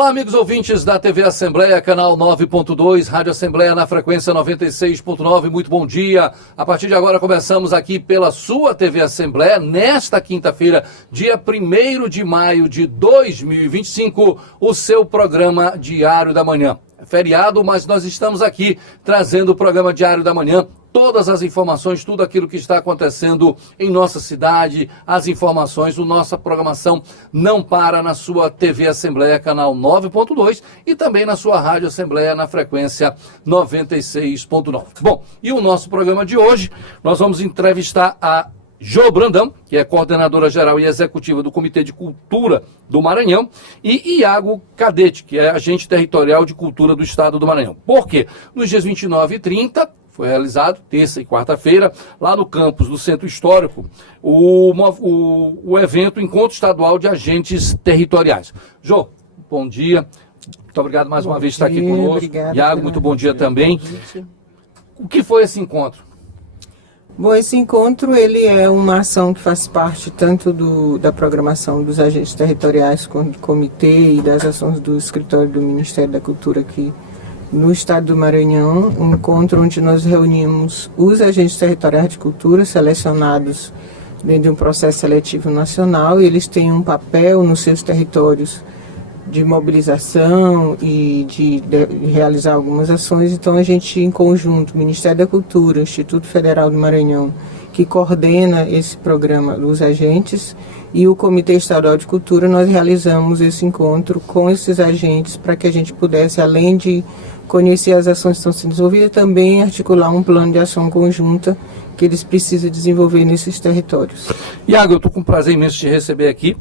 Olá, amigos ouvintes da TV Assembleia, canal 9.2, Rádio Assembleia na frequência 96.9, muito bom dia. A partir de agora começamos aqui pela sua TV Assembleia, nesta quinta-feira, dia 1º de maio de 2025, o seu programa Diário da Manhã. É feriado, mas nós estamos aqui trazendo o programa Diário da Manhã, todas as informações, tudo aquilo que está acontecendo em nossa cidade, as informações, a nossa programação não para na sua TV Assembleia, canal 9.2 e também na sua Rádio Assembleia na frequência 96.9. Bom, e o nosso programa de hoje, nós vamos entrevistar a Jo Brandão, que é coordenadora geral e executiva do Comitê de Cultura do Maranhão, e Iago Cadete, que é agente territorial de cultura do Estado do Maranhão. Por quê? Nos dias 29 e 30, foi realizado, terça e quarta-feira, lá no campus do Centro Histórico, o evento Encontro Estadual de Agentes Territoriais. Jo, bom dia. Muito obrigado mais uma vez por estar aqui conosco. Obrigado, Iago, muito bom dia também. O que foi esse encontro? Bom, esse encontro ele é uma ação que faz parte tanto da programação dos agentes territoriais, quanto do comitê e das ações do escritório do Ministério da Cultura aqui no estado do Maranhão, um encontro onde nós reunimos os agentes territoriais de cultura selecionados dentro de um processo seletivo nacional, e eles têm um papel nos seus territórios de mobilização e de realizar algumas ações. Então a gente, em conjunto, Ministério da Cultura, Instituto Federal do Maranhão, que coordena esse programa dos agentes, e o Comitê Estadual de Cultura, nós realizamos esse encontro com esses agentes para que a gente pudesse, além de conhecer as ações que estão sendo desenvolvidas, também articular um plano de ação conjunta que eles precisam desenvolver nesses territórios. Iago, eu estou com prazer imenso de te receber aqui.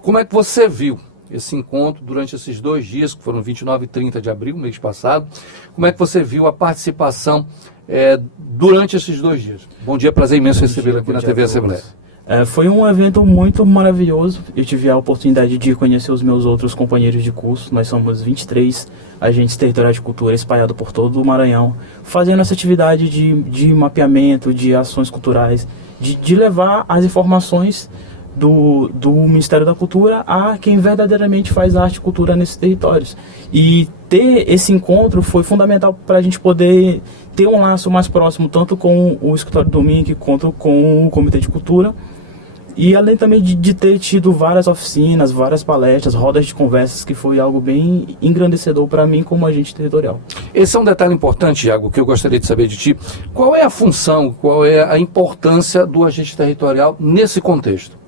Como é que você viu esse encontro durante esses 2 dias, que foram 29 e 30 de abril, mês passado? Como é que você viu a participação durante esses 2 dias? Bom dia, prazer imenso recebê-lo aqui na TV Assembleia. Foi um evento muito maravilhoso. Eu tive a oportunidade de conhecer os meus outros companheiros de curso. Nós somos 23 agentes territoriais de cultura espalhados por todo o Maranhão, fazendo essa atividade de mapeamento, de ações culturais, de levar as informações do Ministério da Cultura a quem verdadeiramente faz arte e cultura nesses territórios. E ter esse encontro foi fundamental para a gente poder ter um laço mais próximo, tanto com o Escritório do MINC quanto com o Comitê de Cultura. E além também de ter tido várias oficinas, várias palestras, rodas de conversas, que foi algo bem engrandecedor para mim como agente territorial. Esse é um detalhe importante, Iago, que eu gostaria de saber de ti. Qual é a função, qual é a importância do agente territorial nesse contexto?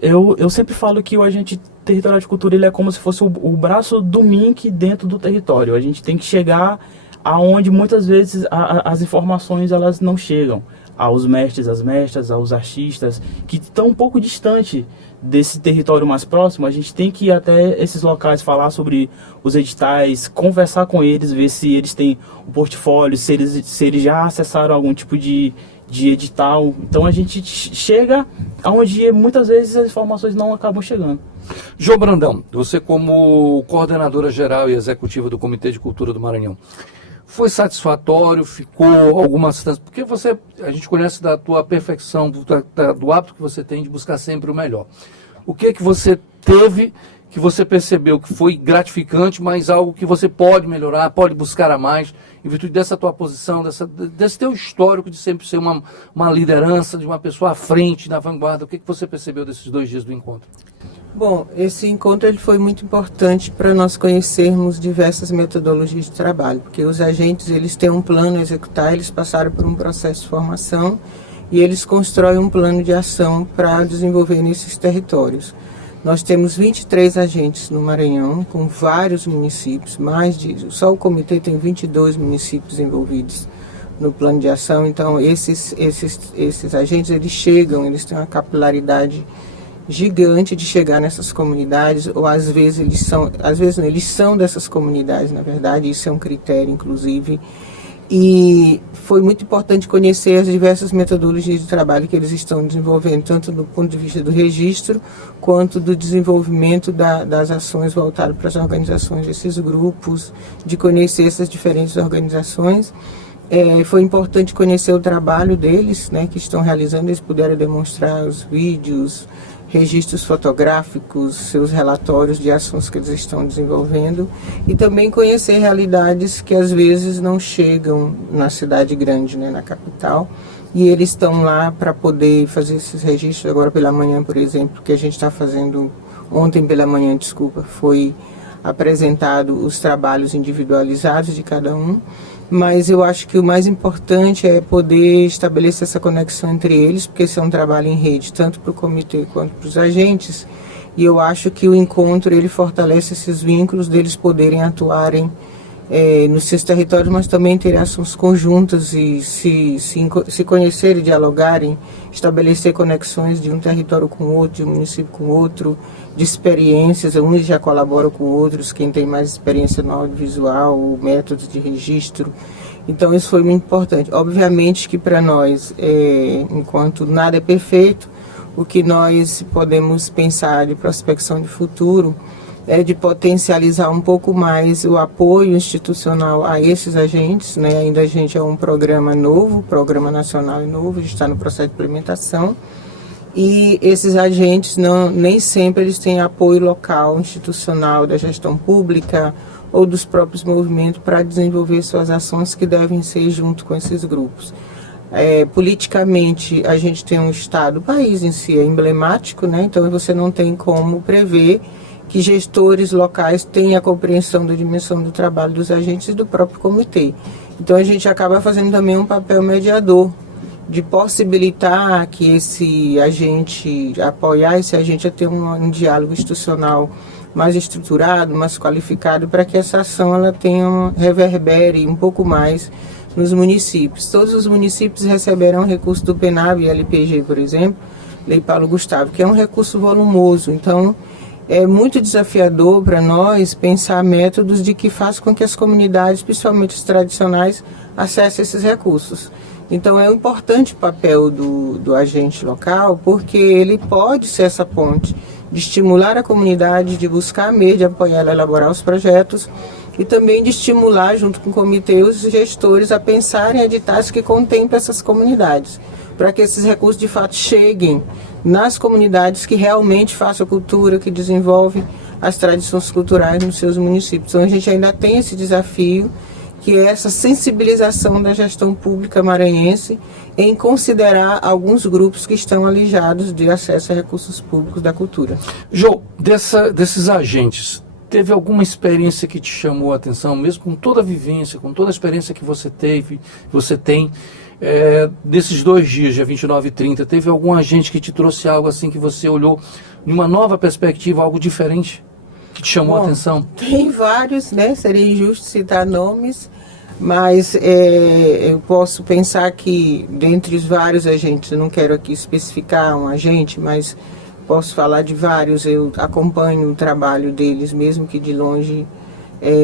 Eu sempre falo que o agente territorial de cultura ele é como se fosse o braço do MINC dentro do território. A gente tem que chegar aonde muitas vezes as informações elas não chegam. Aos mestres, às mestras, aos artistas, que estão um pouco distante desse território mais próximo. A gente tem que ir até esses locais, falar sobre os editais, conversar com eles, ver se eles têm o portfólio, se eles já acessaram algum tipo de edital. Então a gente chega onde muitas vezes as informações não acabam chegando. Jo Brandão, você como coordenadora geral e executiva do Comitê de Cultura do Maranhão, foi satisfatório? Ficou alguma assistência? Porque a gente conhece da tua perfeição, do hábito que você tem de buscar sempre o melhor. O que você teve, que você percebeu que foi gratificante, mas algo que você pode melhorar, pode buscar a mais, em virtude dessa tua posição, desse teu histórico de sempre ser uma liderança, de uma pessoa à frente, na vanguarda? O que você percebeu desses 2 dias do encontro? Bom, esse encontro ele foi muito importante para nós conhecermos diversas metodologias de trabalho, porque os agentes eles têm um plano a executar, eles passaram por um processo de formação e eles constroem um plano de ação para desenvolver nesses territórios. Nós temos 23 agentes no Maranhão, com vários municípios, só o comitê tem 22 municípios envolvidos no plano de ação. Então esses agentes eles têm uma capilaridade gigante de chegar nessas comunidades, ou às vezes eles são dessas comunidades, na verdade, isso é um critério, inclusive, e foi muito importante conhecer as diversas metodologias de trabalho que eles estão desenvolvendo, tanto do ponto de vista do registro, quanto do desenvolvimento das ações voltadas para as organizações desses grupos, de conhecer essas diferentes organizações. Foi importante conhecer o trabalho deles, né, que estão realizando, eles puderam demonstrar os vídeos, registros fotográficos, seus relatórios de ações que eles estão desenvolvendo, e também conhecer realidades que às vezes não chegam na cidade grande, né, na capital, e eles estão lá para poder fazer esses registros. Agora pela manhã, por exemplo, que a gente está fazendo, ontem pela manhã, desculpa, foi apresentado os trabalhos individualizados de cada um, mas eu acho que o mais importante é poder estabelecer essa conexão entre eles, porque esse é um trabalho em rede, tanto para o comitê quanto para os agentes, e eu acho que o encontro ele fortalece esses vínculos deles poderem atuarem nos seus territórios, mas também ter ações conjuntas e se conhecerem, dialogarem, estabelecer conexões de um território com o outro, de um município com o outro, de experiências, uns já colaboram com outros, quem tem mais experiência no audiovisual, métodos de registro. Então isso foi muito importante. Obviamente que para nós, enquanto nada é perfeito, o que nós podemos pensar de prospecção de futuro é de potencializar um pouco mais o apoio institucional a esses agentes, né? Ainda a gente é um programa novo, programa nacional e novo, a gente está no processo de implementação, e esses agentes nem sempre eles têm apoio local, institucional, da gestão pública ou dos próprios movimentos para desenvolver suas ações que devem ser junto com esses grupos. Politicamente, a gente tem um Estado, o país em si é emblemático, né? Então você não tem como prever que gestores locais tenham a compreensão da dimensão do trabalho dos agentes e do próprio comitê. Então a gente acaba fazendo também um papel mediador, de possibilitar que esse agente, apoiar esse agente a ter um diálogo institucional mais estruturado, mais qualificado, para que essa ação ela reverbere um pouco mais nos municípios. Todos os municípios receberão recurso do PENAB e LPG, por exemplo, Lei Paulo Gustavo, que é um recurso volumoso. Então, é muito desafiador para nós pensar métodos de que façam com que as comunidades, principalmente as tradicionais, acessem esses recursos. Então é um importante papel do agente local, porque ele pode ser essa ponte de estimular a comunidade, de buscar meio de apoiar ela a elaborar os projetos e também de estimular, junto com o comitê, os gestores a pensarem em editais que contemplem essas comunidades, para que esses recursos de fato cheguem nas comunidades que realmente façam cultura, que desenvolvem as tradições culturais nos seus municípios. Então a gente ainda tem esse desafio, que é essa sensibilização da gestão pública maranhense em considerar alguns grupos que estão alijados de acesso a recursos públicos da cultura. Jô, desses agentes, teve alguma experiência que te chamou a atenção, mesmo com toda a vivência, com toda a experiência que você tem, desses 2 dias, dia 29 e 30, teve algum agente que te trouxe algo assim que você olhou em uma nova perspectiva, algo diferente, que te chamou a atenção? Tem vários, né? Seria injusto citar nomes, mas eu posso pensar que, dentre os vários agentes, eu não quero aqui especificar um agente, mas posso falar de vários, eu acompanho o trabalho deles, mesmo que de longe,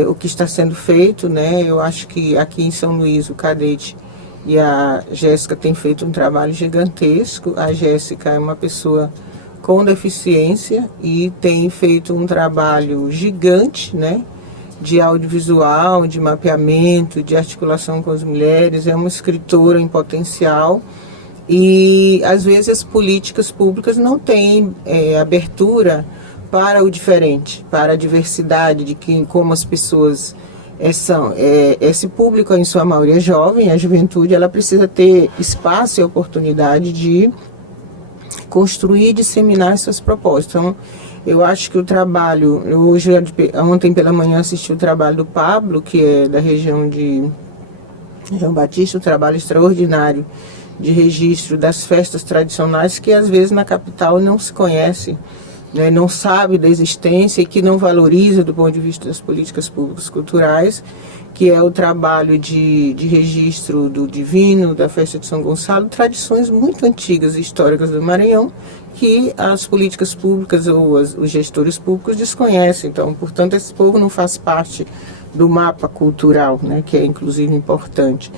o que está sendo feito, né? Eu acho que aqui em São Luís, o Cadete e a Jéssica têm feito um trabalho gigantesco. A Jéssica é uma pessoa com deficiência e tem feito um trabalho gigante, né, de audiovisual, de mapeamento, de articulação com as mulheres. É uma escritora em potencial e às vezes as políticas públicas não têm abertura para o diferente, para a diversidade de como as pessoas são. Esse público, em sua maioria jovem, a juventude, ela precisa ter espaço e oportunidade de construir e disseminar suas propostas. Então, eu acho que o trabalho, ontem pela manhã assisti o trabalho do Pablo, que é da região de João Batista, um trabalho extraordinário de registro das festas tradicionais que às vezes na capital não se conhece, né, não sabe da existência e que não valoriza do ponto de vista das políticas públicas culturais, que é o trabalho de registro do Divino, da festa de São Gonçalo, tradições muito antigas e históricas do Maranhão, que as políticas públicas ou os gestores públicos desconhecem. Então, portanto, esse povo não faz parte do mapa cultural, né, que é inclusive importante.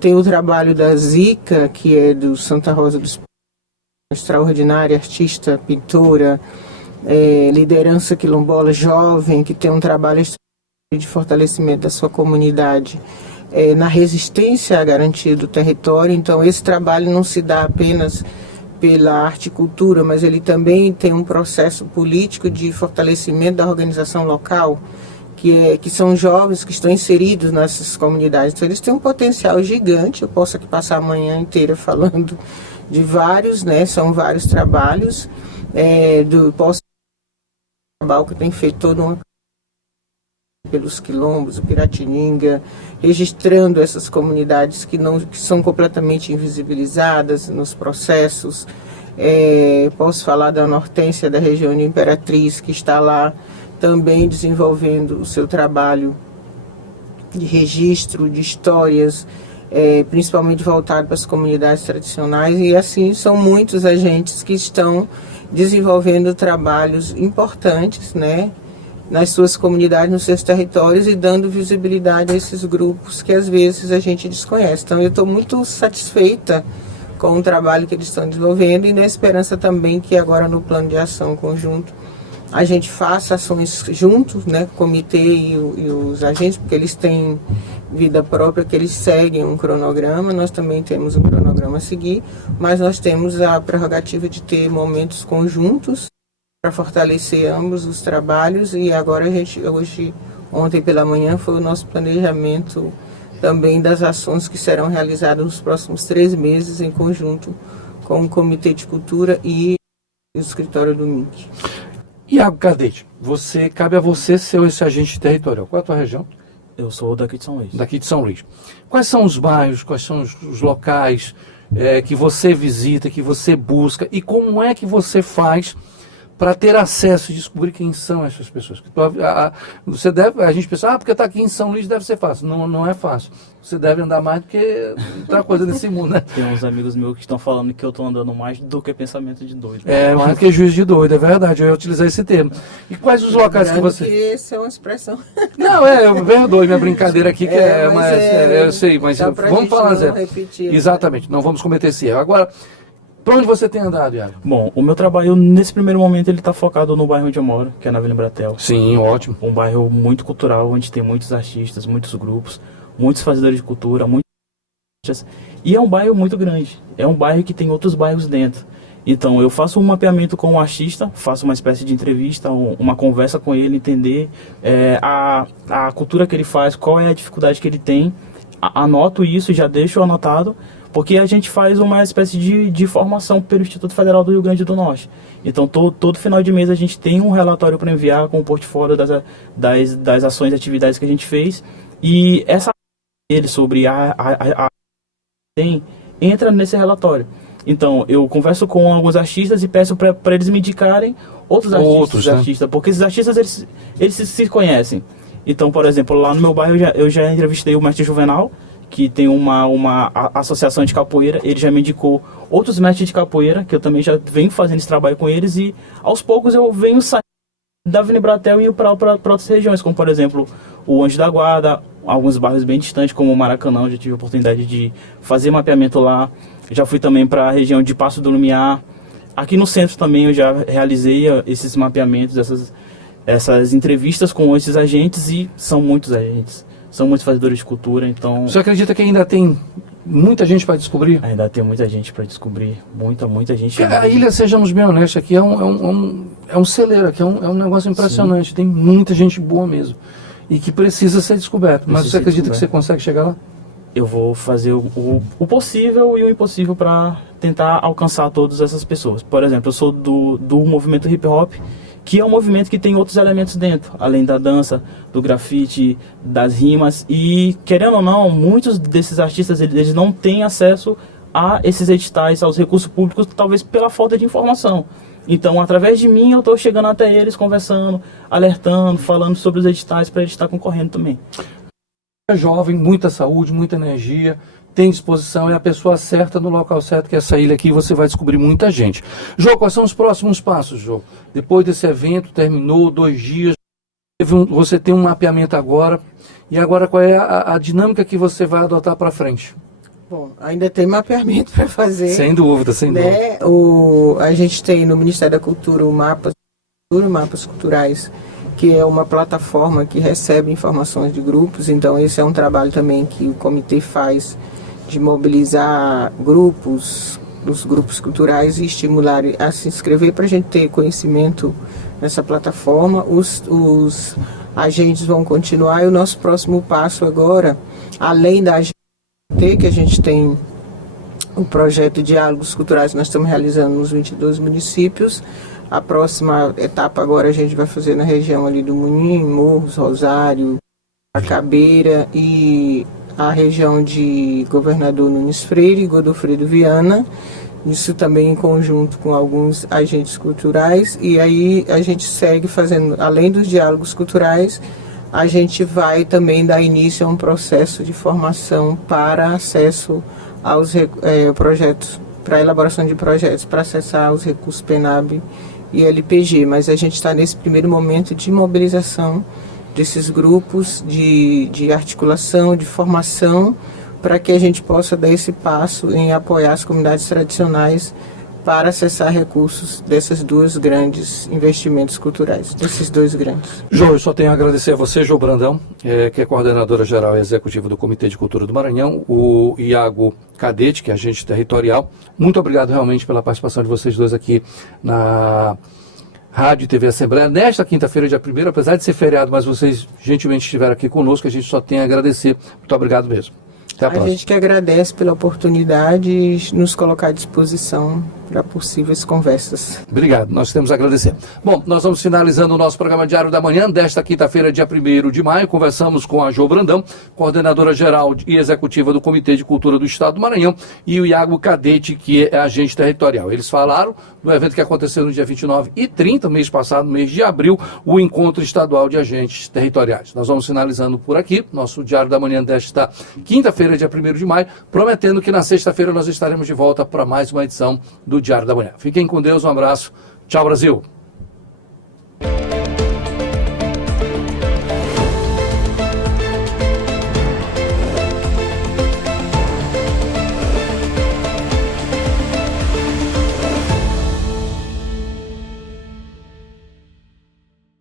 Tem o trabalho da Zica, que é do Santa Rosa dos extraordinária artista, pintora, liderança quilombola jovem, que tem um trabalho de fortalecimento da sua comunidade na resistência à garantia do território. Então esse trabalho não se dá apenas pela arte e cultura, mas ele também tem um processo político de fortalecimento da organização local, que são jovens que estão inseridos nessas comunidades. Então, eles têm um potencial gigante. Eu posso aqui passar a manhã inteira falando de vários, né? São vários trabalhos. Posso trabalho que tem feito toda uma pelos quilombos, o Piratininga, registrando essas comunidades que são completamente invisibilizadas nos processos. Posso falar da Hortência da região de Imperatriz, que está lá também desenvolvendo o seu trabalho de registro de histórias, principalmente voltado para as comunidades tradicionais, e assim são muitos agentes que estão desenvolvendo trabalhos importantes, né, nas suas comunidades, nos seus territórios, e dando visibilidade a esses grupos que às vezes a gente desconhece. Então eu estou muito satisfeita com o trabalho que eles estão desenvolvendo, e na esperança também que agora no plano de ação conjunto a gente faça ações juntos, né, o comitê e os agentes, porque eles têm vida própria, que eles seguem um cronograma. Nós também temos um cronograma a seguir, mas nós temos a prerrogativa de ter momentos conjuntos para fortalecer ambos os trabalhos. E agora ontem pela manhã foi o nosso planejamento também das ações que serão realizadas nos próximos 3 meses em conjunto com o Comitê de Cultura e o escritório do MINC. Iago Cadete, cabe a você ser esse agente territorial. Qual é a tua região? Eu sou daqui de São Luís. Daqui de São Luís. Quais são os bairros, quais são os locais que você visita, que você busca, e como é que você faz para ter acesso e descobrir quem são essas pessoas? A gente pensa, porque está aqui em São Luís deve ser fácil. Não, não é fácil. Você deve andar mais do que outra coisa nesse mundo, né? Tem uns amigos meus que estão falando que eu estou andando mais do que pensamento de doido. Mais do que juízo de doido, é verdade. Eu ia utilizar esse termo. E quais os locais que você... Essa é uma expressão. Não, eu perdoe minha brincadeira aqui, que eu sei, mas vamos falar, Zé. Exatamente, não vamos cometer esse erro. Agora, para onde você tem andado, Iago? Bom, o meu trabalho, nesse primeiro momento, ele está focado no bairro onde eu moro, que é na Vila Embratel. Sim, ótimo. Um bairro muito cultural, onde tem muitos artistas, muitos grupos, muitos fazedores de cultura, muitos artistas. E é um bairro muito grande. É um bairro que tem outros bairros dentro. Então, eu faço um mapeamento com o artista, faço uma espécie de entrevista, uma conversa com ele, entender a cultura que ele faz, qual é a dificuldade que ele tem. Anoto isso, já deixo anotado, porque a gente faz uma espécie de formação pelo Instituto Federal do Rio Grande do Norte. Então, todo final de mês a gente tem um relatório para enviar com o portfólio das ações e atividades que a gente fez. E essa dele sobre entra nesse relatório. Então, eu converso com alguns artistas e peço para eles me indicarem outros artistas, porque esses artistas eles se conhecem. Então, por exemplo, lá no meu bairro eu já entrevistei o mestre Juvenal, que tem uma associação de capoeira. Ele já me indicou outros mestres de capoeira, que eu também já venho fazendo esse trabalho com eles, e aos poucos eu venho saindo da Vila Embratel e ir para outras regiões, como por exemplo o Anjo da Guarda, alguns bairros bem distantes, como o Maracanã. Eu já tive a oportunidade de fazer mapeamento lá. Já fui também para a região de Passo do Lumiar. Aqui no centro também eu já realizei esses mapeamentos, essas entrevistas com esses agentes, e são muitos agentes. São muitos fazedores de cultura, então... Você acredita que ainda tem muita gente para descobrir? Ainda tem muita gente para descobrir, muita gente. Porque a ilha, sejamos bem honestos, aqui é um celeiro, aqui é um negócio impressionante. Sim. Tem muita gente boa mesmo, e que precisa ser descoberto. Mas você acredita que você consegue chegar lá? Eu vou fazer o possível e o impossível para tentar alcançar todas essas pessoas. Por exemplo, eu sou do movimento hip hop, que é um movimento que tem outros elementos dentro, além da dança, do grafite, das rimas. E, querendo ou não, muitos desses artistas eles não têm acesso a esses editais, aos recursos públicos, talvez pela falta de informação. Então, através de mim, eu estou chegando até eles, conversando, alertando, falando sobre os editais, para eles estar concorrendo também. É jovem, muita saúde, muita energia, tem disposição, é a pessoa certa no local certo, que é essa ilha aqui, você vai descobrir muita gente. Jô, quais são os próximos passos, Jô? Depois desse evento, terminou 2 dias, você tem um mapeamento agora, e agora qual é a dinâmica que você vai adotar para frente? Bom, ainda tem mapeamento para fazer. Sem dúvida, sem dúvida. A gente tem no Ministério da Cultura o Mapas Culturais, que é uma plataforma que recebe informações de grupos. Então esse é um trabalho também que o comitê faz, de mobilizar grupos, os grupos culturais e estimular a se inscrever para a gente ter conhecimento nessa plataforma. Os agentes vão continuar e o nosso próximo passo agora, além da agente que a gente tem o projeto de diálogos culturais que nós estamos realizando nos 22 municípios. A próxima etapa agora a gente vai fazer na região ali do Munim, Morros, Rosário, Acabeira e a região de Governador Nunes Freire e Godofredo Viana. Isso também em conjunto com alguns agentes culturais. E aí a gente segue fazendo, além dos diálogos culturais, a gente vai também dar início a um processo de formação para acesso aos projetos, para a elaboração de projetos, para acessar os recursos PENAB e LPG. Mas a gente está nesse primeiro momento de mobilização desses grupos, de articulação, de formação, para que a gente possa dar esse passo em apoiar as comunidades tradicionais para acessar recursos desses dois grandes investimentos culturais, desses dois grandes. Jô, eu só tenho a agradecer a você, Jô Brandão, que é coordenadora geral e executiva do Comitê de Cultura do Maranhão, o Iago Cadete, que é agente territorial. Muito obrigado realmente pela participação de vocês dois aqui na Rádio e TV Assembleia, nesta quinta-feira, dia 1º, apesar de ser feriado, mas vocês gentilmente estiveram aqui conosco, a gente só tem a agradecer. Muito obrigado mesmo. Até a próxima. A gente que agradece pela oportunidade e nos colocar à disposição para possíveis conversas. Obrigado, nós temos a agradecer. Bom, nós vamos finalizando o nosso programa Diário da Manhã desta quinta-feira, dia 1º de maio. Conversamos com a Jô Brandão, coordenadora geral e executiva do Comitê de Cultura do Estado do Maranhão, e o Iago Cadete, que é agente territorial. Eles falaram do evento que aconteceu no dia 29 e 30, mês passado, mês de abril, o Encontro Estadual de Agentes Territoriais. Nós vamos finalizando por aqui, nosso Diário da Manhã desta quinta-feira, dia 1º de maio, prometendo que na sexta-feira nós estaremos de volta para mais uma edição do Diário da Manhã. Fiquem com Deus, um abraço. Tchau, Brasil.